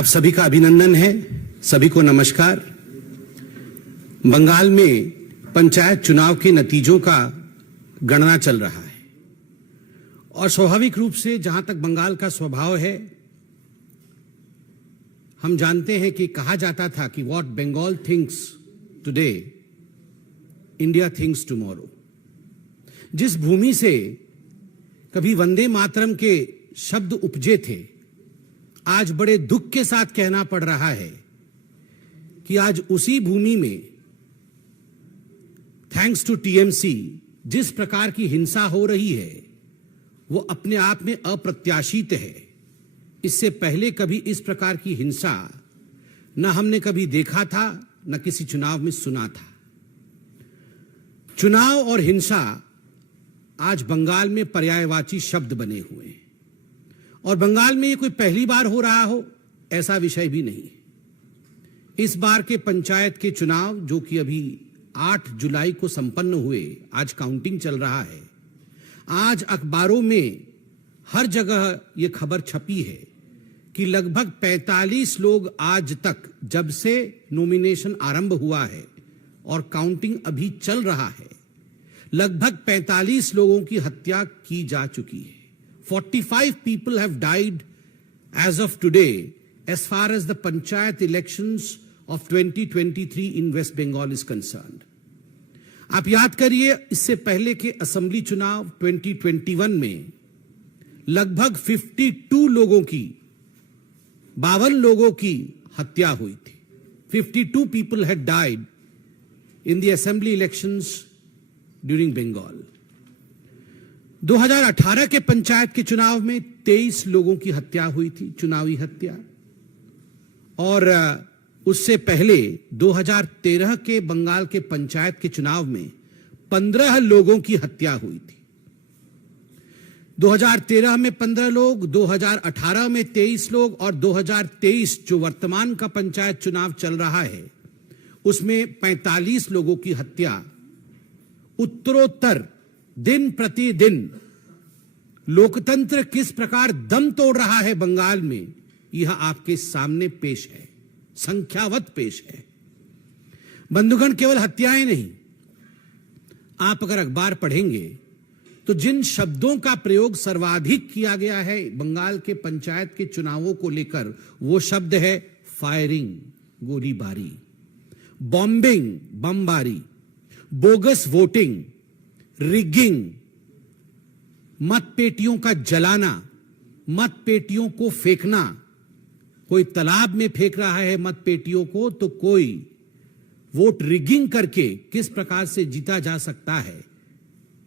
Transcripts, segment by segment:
आप सभी का अभिनंदन है, सभी को नमस्कार। बंगाल में पंचायत चुनाव के नतीजों का गणना चल रहा है और स्वाभाविक रूप से जहां तक बंगाल का स्वभाव है, हम जानते हैं कि कहा जाता था कि what Bengal thinks today India thinks tomorrow. जिस भूमि से कभी वंदे मातरम के शब्द उपजे थे, आज बड़े दुख के साथ कहना पड़ रहा है कि आज उसी भूमि में थैंक्स टू टीएमसी जिस प्रकार की हिंसा हो रही है वो अपने आप में अप्रत्याशित है। इससे पहले कभी इस प्रकार की हिंसा न हमने कभी देखा था, न किसी चुनाव में सुना था। चुनाव और हिंसा आज बंगाल में पर्यायवाची शब्द बने हुए हैं और बंगाल में ये कोई पहली बार हो रहा हो ऐसा विषय भी नहीं है। इस बार के पंचायत के चुनाव जो कि अभी 8 जुलाई को संपन्न हुए, आज काउंटिंग चल रहा है। आज अखबारों में हर जगह ये खबर छपी है कि लगभग 45 लोग आज तक, जब से नॉमिनेशन आरंभ हुआ है और काउंटिंग अभी चल रहा है, लगभग 45 लोगों की हत्या की जा चुकी है। 45 people have died as of today as far as the panchayat elections of 2023 in West Bengal is concerned. आप याद करिए, इससे पहले के असेंबली चुनाव 2021 में लगभग 52 लोगों की, 52 लोगों की हत्या हुई थी। 52 people had died in the assembly elections during Bengal. 2018 के पंचायत के चुनाव में 23 लोगों की हत्या हुई थी, चुनावी हत्या। और उससे पहले 2013 के बंगाल के पंचायत के चुनाव में 15 लोगों की हत्या हुई थी। 2013 में 15 लोग, 2018 में 23 लोग और 2023 जो वर्तमान का पंचायत चुनाव चल रहा है उसमें 45 लोगों की हत्या। उत्तरोत्तर दिन प्रतिदिन लोकतंत्र किस प्रकार दम तोड़ रहा है बंगाल में, यह आपके सामने पेश है, संख्यावत पेश है। बंधुगण, केवल हत्याएं नहीं, आप अगर अखबार पढ़ेंगे तो जिन शब्दों का प्रयोग सर्वाधिक किया गया है बंगाल के पंचायत के चुनावों को लेकर, वो शब्द है फायरिंग, गोलीबारी, बॉम्बिंग, बमबारी, बोगस वोटिंग, रिगिंग, मतपेटियों का जलाना, मतपेटियों को फेंकना। कोई तालाब में फेंक रहा है मतपेटियों को, तो कोई वोट रिगिंग करके किस प्रकार से जीता जा सकता है,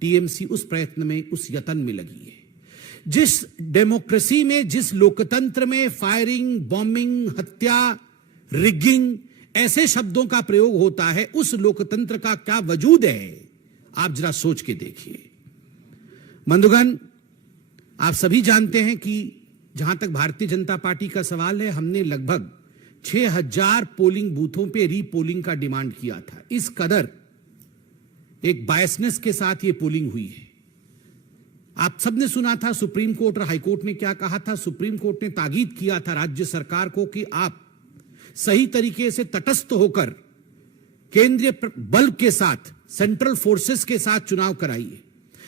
टीएमसी उस प्रयत्न में, उस यत्न में लगी है। जिस डेमोक्रेसी में, जिस लोकतंत्र में फायरिंग, बॉम्बिंग, हत्या, रिगिंग ऐसे शब्दों का प्रयोग होता है, उस लोकतंत्र का क्या वजूद है, आप जरा सोच के देखिए। बंधुगण, आप सभी जानते हैं कि जहां तक भारतीय जनता पार्टी का सवाल है, हमने लगभग 6000 पोलिंग बूथों पे रीपोलिंग का डिमांड किया था। इस कदर एक बायसनेस के साथ ये पोलिंग हुई है। आप सबने सुना था सुप्रीम कोर्ट और हाईकोर्ट ने क्या कहा था। सुप्रीम कोर्ट ने ताकीद किया था राज्य सरकार को कि आप सही तरीके से तटस्थ होकर केंद्रीय बल के साथ, सेंट्रल फोर्सेस के साथ चुनाव कराइए।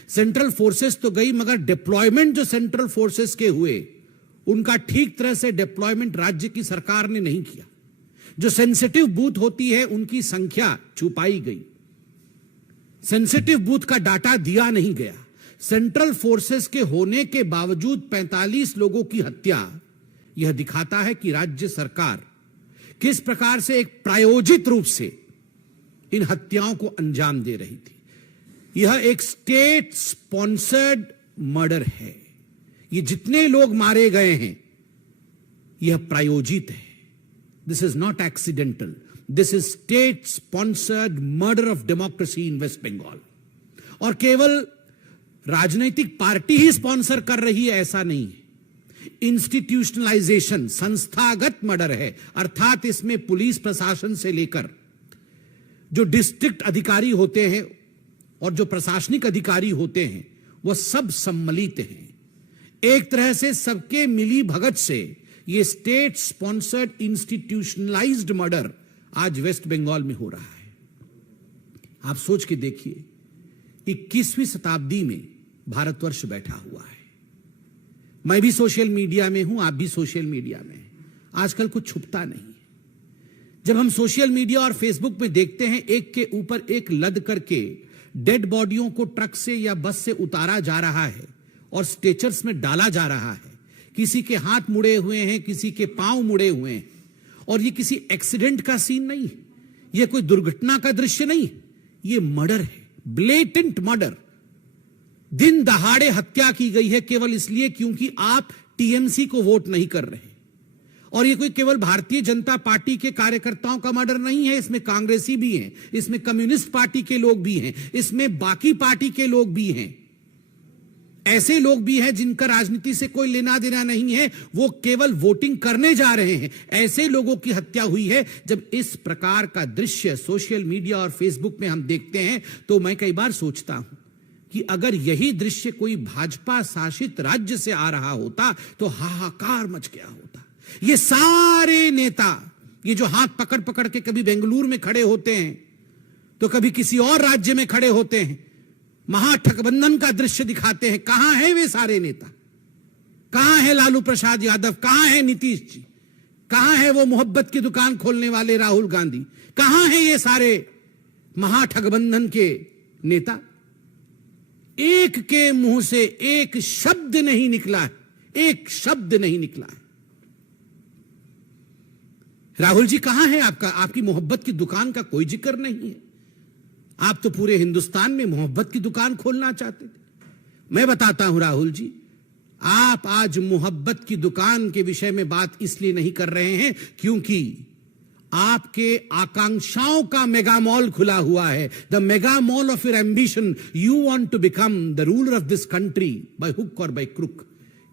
सेंट्रल फोर्सेस तो गई, मगर डिप्लॉयमेंट जो सेंट्रल फोर्सेस के हुए उनका ठीक तरह से डिप्लॉयमेंट राज्य की सरकार ने नहीं किया। जो सेंसिटिव बूथ होती है उनकी संख्या छुपाई गई, सेंसिटिव बूथ का डाटा दिया नहीं गया। सेंट्रल फोर्सेस के होने के बावजूद 45 लोगों की हत्या, यह दिखाता है कि राज्य सरकार किस प्रकार से एक प्रायोजित रूप से इन हत्याओं को अंजाम दे रही थी। यह एक स्टेट स्पॉन्सर्ड मर्डर है। ये जितने लोग मारे गए हैं, यह प्रायोजित है। This is not accidental, this is state sponsored murder of democracy in West Bengal. और केवल राजनीतिक पार्टी ही स्पॉन्सर कर रही है ऐसा नहीं है। इंस्टीट्यूशनलाइजेशन, संस्थागत मर्डर है, अर्थात इसमें पुलिस प्रशासन से लेकर जो डिस्ट्रिक्ट अधिकारी होते हैं और जो प्रशासनिक अधिकारी होते हैं, वह सब सम्मिलित हैं। एक तरह से सबके मिली भगत से ये स्टेट स्पॉन्सर्ड इंस्टीट्यूशनलाइज्ड मर्डर आज वेस्ट बंगाल में हो रहा है। आप सोच के देखिए, 21वीं शताब्दी में भारतवर्ष बैठा हुआ है। मैं भी सोशल मीडिया में हूं, आप भी सोशल मीडिया में हैं। आजकल कुछ छुपता नहीं है। जब हम सोशल मीडिया और फेसबुक में देखते हैं एक के ऊपर एक लद करके डेड बॉडियों को ट्रक से या बस से उतारा जा रहा है और स्ट्रेचर्स में डाला जा रहा है, किसी के हाथ मुड़े हुए हैं, किसी के पांव मुड़े हुए हैं, और ये किसी एक्सीडेंट का सीन नहीं है, ये कोई दुर्घटना का दृश्य नहीं है, ये मर्डर है, ब्लेटेंट मर्डर। दिन दहाड़े हत्या की गई है केवल इसलिए क्योंकि आप टीएमसी को वोट नहीं कर रहे। और ये कोई केवल भारतीय जनता पार्टी के कार्यकर्ताओं का मर्डर नहीं है, इसमें कांग्रेसी भी हैं, इसमें कम्युनिस्ट पार्टी के लोग भी हैं, इसमें बाकी पार्टी के लोग भी हैं, ऐसे लोग भी हैं जिनका राजनीति से कोई लेना देना नहीं है, वो केवल वोटिंग करने जा रहे हैं। ऐसे लोगों की हत्या हुई है। जब इस प्रकार का दृश्य सोशल मीडिया और फेसबुक में हम देखते हैं तो मैं कई बार सोचता हूं कि अगर यही दृश्य कोई भाजपा शासित राज्य से आ रहा होता तो हाहाकार मच गया होता। ये सारे नेता, ये जो हाथ पकड़ पकड़ के कभी बेंगलुरु में खड़े होते हैं तो कभी किसी और राज्य में खड़े होते हैं, महागठबंधन का दृश्य दिखाते हैं। कहां है वे सारे नेता? कहां है लालू प्रसाद यादव? कहां है नीतीश जी? कहां है वो मोहब्बत की दुकान खोलने वाले राहुल गांधी? कहां है ये सारे महागठबंधन के नेता? एक के मुंह से एक शब्द नहीं निकला है, एक शब्द नहीं निकला है। राहुल जी कहां है आपका? आपकी मोहब्बत की दुकान का कोई जिक्र नहीं है। आप तो पूरे हिंदुस्तान में मोहब्बत की दुकान खोलना चाहते थे। मैं बताता हूं राहुल जी, आप आज मोहब्बत की दुकान के विषय में बात इसलिए नहीं कर रहे हैं क्योंकि आपके आकांक्षाओं का मेगा मॉल खुला हुआ है। The mega mall of your ambition. You want to become the ruler of this country by hook और बाय क्रुक।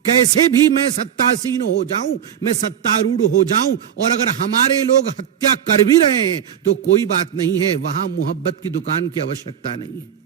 कैसे भी मैं सत्तासीन हो जाऊं, मैं सत्तारूढ़ हो जाऊं, और अगर हमारे लोग हत्या कर भी रहे हैं तो कोई बात नहीं है, वहां मोहब्बत की दुकान की आवश्यकता नहीं है।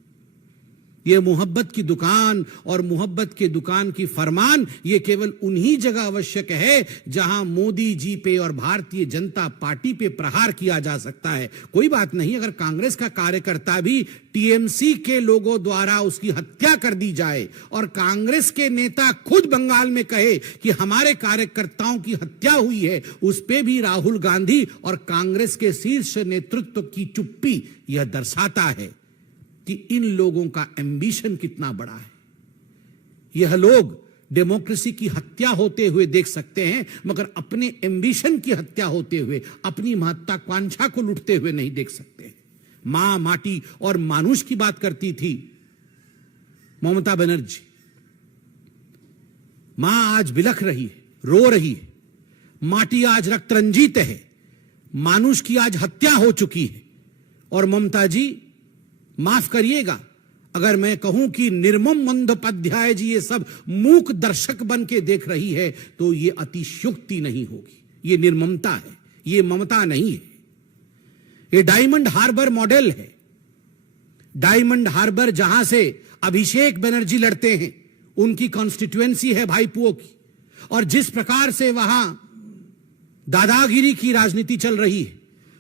ये मोहब्बत की दुकान और मोहब्बत के दुकान की फरमान ये केवल उन्हीं जगह आवश्यक है जहां मोदी जी पे और भारतीय जनता पार्टी पे प्रहार किया जा सकता है। कोई बात नहीं अगर कांग्रेस का कार्यकर्ता भी टीएमसी के लोगों द्वारा उसकी हत्या कर दी जाए और कांग्रेस के नेता खुद बंगाल में कहे कि हमारे कार्यकर्ताओं की हत्या हुई है, उस पे भी राहुल गांधी और कांग्रेस के शीर्ष नेतृत्व की चुप्पी यह दर्शाता है कि इन लोगों का एम्बिशन कितना बड़ा है। यह लोग डेमोक्रेसी की हत्या होते हुए देख सकते हैं मगर अपने एम्बिशन की हत्या होते हुए, अपनी महत्वाकांक्षा को लुटते हुए नहीं देख सकते। मां, माटी और मानुष की बात करती थी ममता बनर्जी। मां आज बिलख रही है, रो रही है। माटी आज रक्त रंजित है। मानुष की आज हत्या हो चुकी है। और ममता जी माफ करिएगा अगर मैं कहूं कि निर्मम बंदोपाध्याय जी ये सब मूक दर्शक बन के देख रही है तो ये अतिशयोक्ति नहीं होगी। ये निर्ममता है, ये ममता नहीं है। ये डायमंड हार्बर मॉडल है। डायमंड हार्बर जहां से अभिषेक बनर्जी लड़ते हैं, उनकी कॉन्स्टिट्यूएंसी है भाईपुओं की, और जिस प्रकार से वहां दादागिरी की राजनीति चल रही है,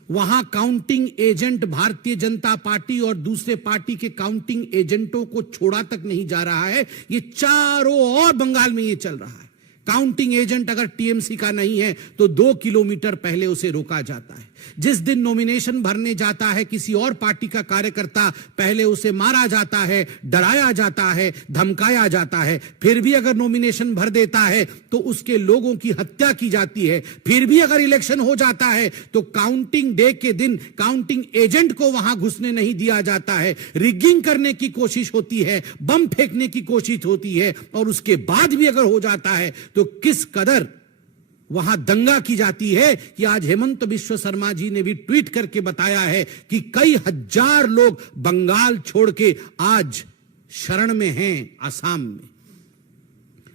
वहां counting agent Bharatiya Janata party और दूसरे पार्टी के काउंटिंग एजेंटों को छोड़ा तक नहीं जा रहा है। ये चारों ओर बंगाल में ये चल रहा है। काउंटिंग एजेंट अगर टीएमसी का नहीं है तो 2 किलोमीटर पहले उसे रोका जाता है। जिस दिन नॉमिनेशन भरने जाता है किसी और पार्टी का कार्यकर्ता, पहले उसे मारा जाता है, डराया जाता है, धमकाया जाता है। फिर भी अगर नॉमिनेशन भर देता है तो उसके लोगों की हत्या की जाती है। फिर भी अगर इलेक्शन हो जाता है तो काउंटिंग डे के दिन काउंटिंग एजेंट को वहां घुसने नहीं दिया जाता है। रिगिंग करने की कोशिश होती है, बम फेंकने की कोशिश होती है, और उसके बाद भी अगर हो जाता है तो किस कदर वहां दंगा की जाती है कि आज हेमंत बिश्व शर्मा जी ने भी ट्वीट करके बताया है कि कई हजार लोग बंगाल छोड़ के आज शरण में हैं आसाम में।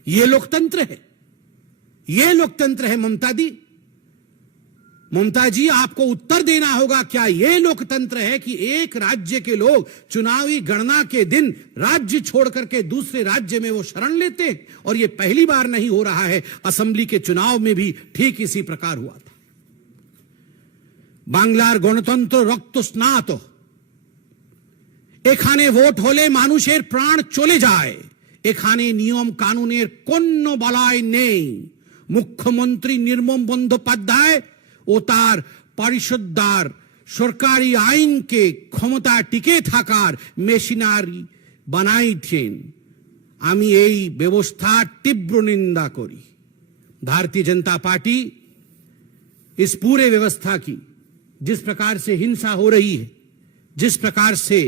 यह लोकतंत्र है, यह लोकतंत्र है ममता दी। ममता जी, आपको उत्तर देना होगा, क्या यह लोकतंत्र है कि एक राज्य के लोग चुनावी गणना के दिन राज्य छोड़ करके दूसरे राज्य में वो शरण लेते हैं? और यह पहली बार नहीं हो रहा है, असेंबली के चुनाव में भी ठीक इसी प्रकार हुआ था। বাংলার গণতন্ত্র রক্ত স্নাত, এখানে ভোট হলে মানুষের প্রাণ চলে যায়, এখানে নিয়ম কানুনের কোনো বলয় নেই। মুখ্যমন্ত্রী নির্মম বন্দ্যোপাধ্যায় ও তার পরিষদদার সরকারি আইনকে ক্ষমতা টিকে থাকার মেশিনারি বানাইছেন। আমি এই ব্যবস্থার তীব্র নিন্দা করি। भारतीय जनता पार्टी इस पूरे व्यवस्था की, जिस प्रकार से हिंसा हो रही है, जिस प्रकार से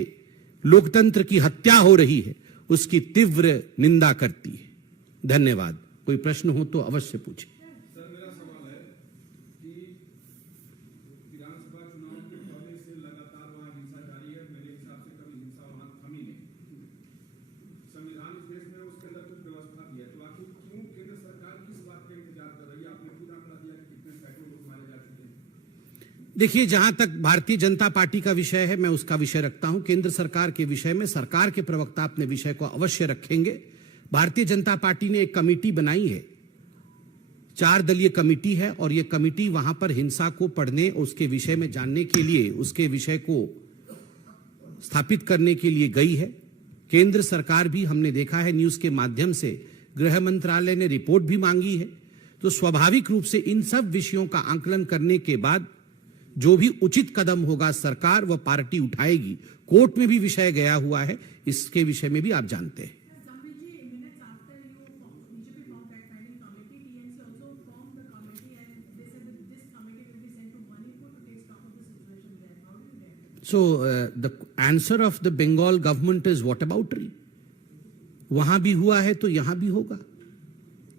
लोकतंत्र की हत्या हो रही है, उसकी तीव्र निंदा करती है। धन्यवाद। कोई प्रश्न हो तो अवश्य पूछें। सर, मेरा सवाल है कि विधानसभा चुनाव के पहले से लगातार वहां हिंसा जारी है। मेरे हिसाब से कभी हिंसा वहां थमी नहीं। संविधान इस देश में उसके अंदर कुछ व्यवस्था भी है, तो आखिर क्यों केंद्र सरकार किस बात का इंतजार कर रही है? आपने खुद आंकड़ा दिया कि कितने सैकड़ों लोग मारे जा चुके हैं। देखिए, जहां तक भारतीय जनता पार्टी का विषय है, मैं उसका विषय रखता हूं। केंद्र सरकार के विषय में सरकार के प्रवक्ता अपने विषय को अवश्य रखेंगे। भारतीय जनता पार्टी ने एक कमेटी बनाई है, 4 दलीय कमेटी है, और यह कमेटी वहां पर हिंसा को पढ़ने, उसके विषय में जानने के लिए, उसके विषय को स्थापित करने के लिए गई है। केंद्र सरकार भी, हमने देखा है न्यूज के माध्यम से, गृह मंत्रालय ने रिपोर्ट भी मांगी है। तो स्वाभाविक रूप से इन सब विषयों का आंकलन करने के बाद जो भी उचित कदम होगा सरकार व पार्टी उठाएगी। कोर्ट में भी विषय गया हुआ है, इसके विषय में भी आप जानते हैं। So the answer of the Bengal government is whataboutery. वहां भी हुआ है तो यहां भी होगा,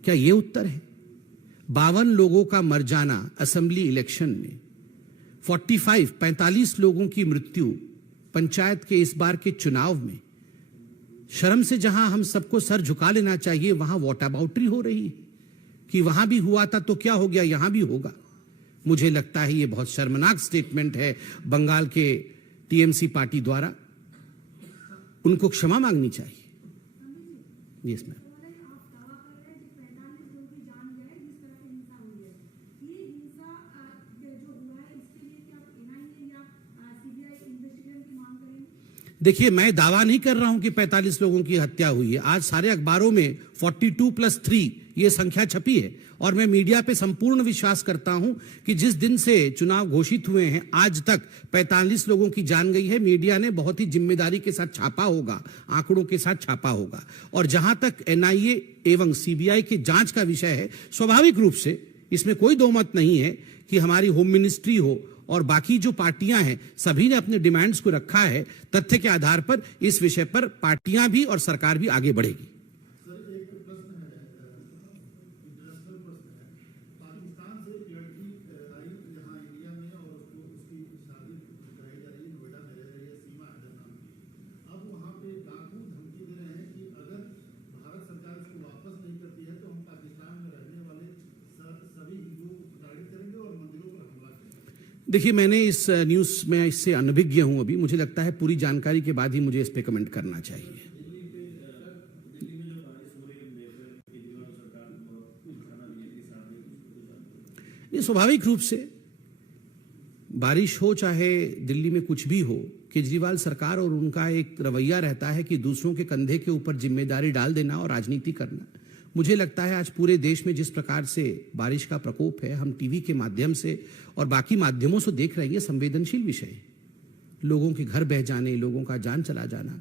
क्या ये उत्तर है? 52 लोगों का मर जाना असेंबली इलेक्शन में, 45 लोगों की मृत्यु पंचायत के इस बार के चुनाव में। शर्म से जहां हम सबको सर झुका लेना चाहिए, वहां वॉटअबाउटरी हो रही है कि वहां भी हुआ था तो क्या हो गया, यहां भी होगा। मुझे लगता है ये बहुत शर्मनाक स्टेटमेंट है बंगाल के टीएमसी पार्टी द्वारा। उनको क्षमा मांगनी चाहिए। Yes ma'am. देखिए, मैं दावा नहीं कर रहा हूं कि 45 लोगों की हत्या हुई है। आज सारे अखबारों में 42+3 ये संख्या छपी है, और मैं मीडिया पे संपूर्ण विश्वास करता हूं कि जिस दिन से चुनाव घोषित हुए हैं आज तक 45 लोगों की जान गई है। मीडिया ने बहुत ही जिम्मेदारी के साथ छापा होगा, आंकड़ों के साथ छापा होगा। और जहां तक एनआईए एवं सीबीआई की जांच का विषय है, स्वाभाविक रूप से इसमें कोई दो मत नहीं है कि हमारी होम मिनिस्ट्री हो और बाकी जो पार्टियां हैं, सभी ने अपने डिमांड्स को रखा है। तथ्य के आधार पर इस विषय पर पार्टियां भी और सरकार भी आगे बढ़ेगी। सर, एक प्रश्न है, इंटरनेशनल प्रश्न है। पाकिस्तान से एक लड़की आई यहाँ इंडिया में और उसकी शादी कराई जा रही है, नोएडा में रह रही है, सीमा हैदर नाम की। अब वहाँ पे डाकू धमकी दे रहे हैं कि अगर भारत सरकार इसको वापस नहीं करती है तो हम पाकिस्तान में रहने वाले सभी हिंदुओं को प्रताड़ित करेंगे और मंदिरों पर हमला करेंगे। देखिए, मैंने इस न्यूज में इससे अनभिज्ञ हूं अभी। मुझे लगता है पूरी जानकारी के बाद ही मुझे इस पे कमेंट करना चाहिए। ये स्वाभाविक रूप से बारिश हो चाहे दिल्ली में कुछ भी हो, केजरीवाल सरकार और उनका एक रवैया रहता है कि दूसरों के कंधे के ऊपर जिम्मेदारी डाल देना और राजनीति करना। मुझे लगता है आज पूरे देश में जिस प्रकार से बारिश का प्रकोप है, हम टीवी के माध्यम से और बाकी माध्यमों से देख रहे हैं, ये संवेदनशील विषय है। लोगों के घर बह जाने, लोगों का जान चला जाना,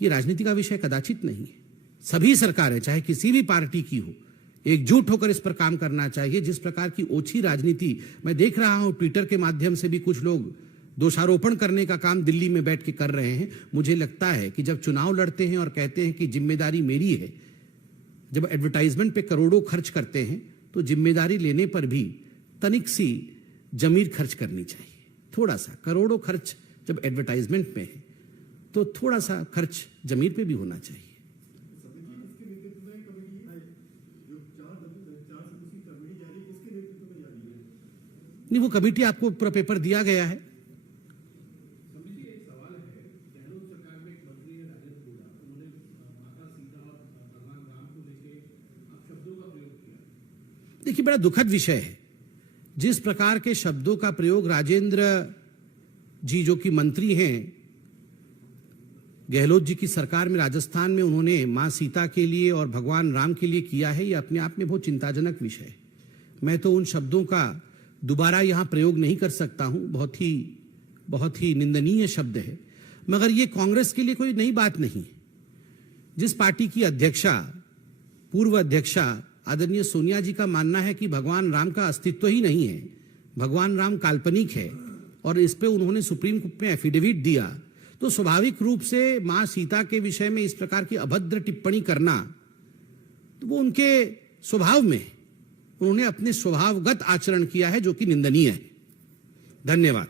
ये राजनीति का विषय कदाचित नहीं है। सभी सरकारें, चाहे किसी भी पार्टी की हो, एकजुट होकर इस पर काम करना चाहिए। जिस प्रकार की ओछी राजनीति मैं देख रहा हूं, ट्विटर के माध्यम से भी कुछ लोग दोषारोपण करने का काम दिल्ली में बैठ के कर रहे हैं। मुझे लगता है कि जब चुनाव लड़ते हैं और कहते हैं कि जिम्मेदारी मेरी है, जब एडवर्टाइजमेंट पे करोड़ों खर्च करते हैं, तो जिम्मेदारी लेने पर भी तनिक सी जमीर खर्च करनी चाहिए। थोड़ा सा, करोड़ों खर्च जब एडवर्टाइजमेंट में है तो थोड़ा सा खर्च जमीर पे भी होना चाहिए। नहीं, वो कमेटी आपको पूरा पेपर दिया गया है। समिति एक सवाल है, गहलोत सरकार में एक मंत्री है राजेंद्र हुड्डा, उन्होंने माता सीता और भगवान राम को लेके आप शब्दों का प्रयोग किया। देखिए, बड़ा दुखद विषय है जिस प्रकार के शब्दों का प्रयोग राजेंद्र जी जो कि मंत्री हैं गहलोत जी की सरकार में राजस्थान में, उन्होंने मां सीता के लिए और भगवान राम के लिए किया है, यह अपने आप में बहुत चिंताजनक विषय है। मैं तो उन शब्दों का दोबारा यहां प्रयोग नहीं कर सकता हूं, बहुत ही निंदनीय शब्द है। मगर यह कांग्रेस के लिए कोई नई बात नहीं। जिस पार्टी की अध्यक्षा, पूर्व अध्यक्षा आदरणीय सोनिया जी का मानना है कि भगवान राम का अस्तित्व ही नहीं है, भगवान राम काल्पनिक है, और इस पे उन्होंने सुप्रीम कोर्ट में एफिडेविट दिया, तो स्वाभाविक रूप से मां सीता के विषय में इस प्रकार की अभद्र टिप्पणी करना, तो वो उनके स्वभाव में, उन्होंने अपने स्वभावगत आचरण किया है जो कि निंदनीय है। धन्यवाद।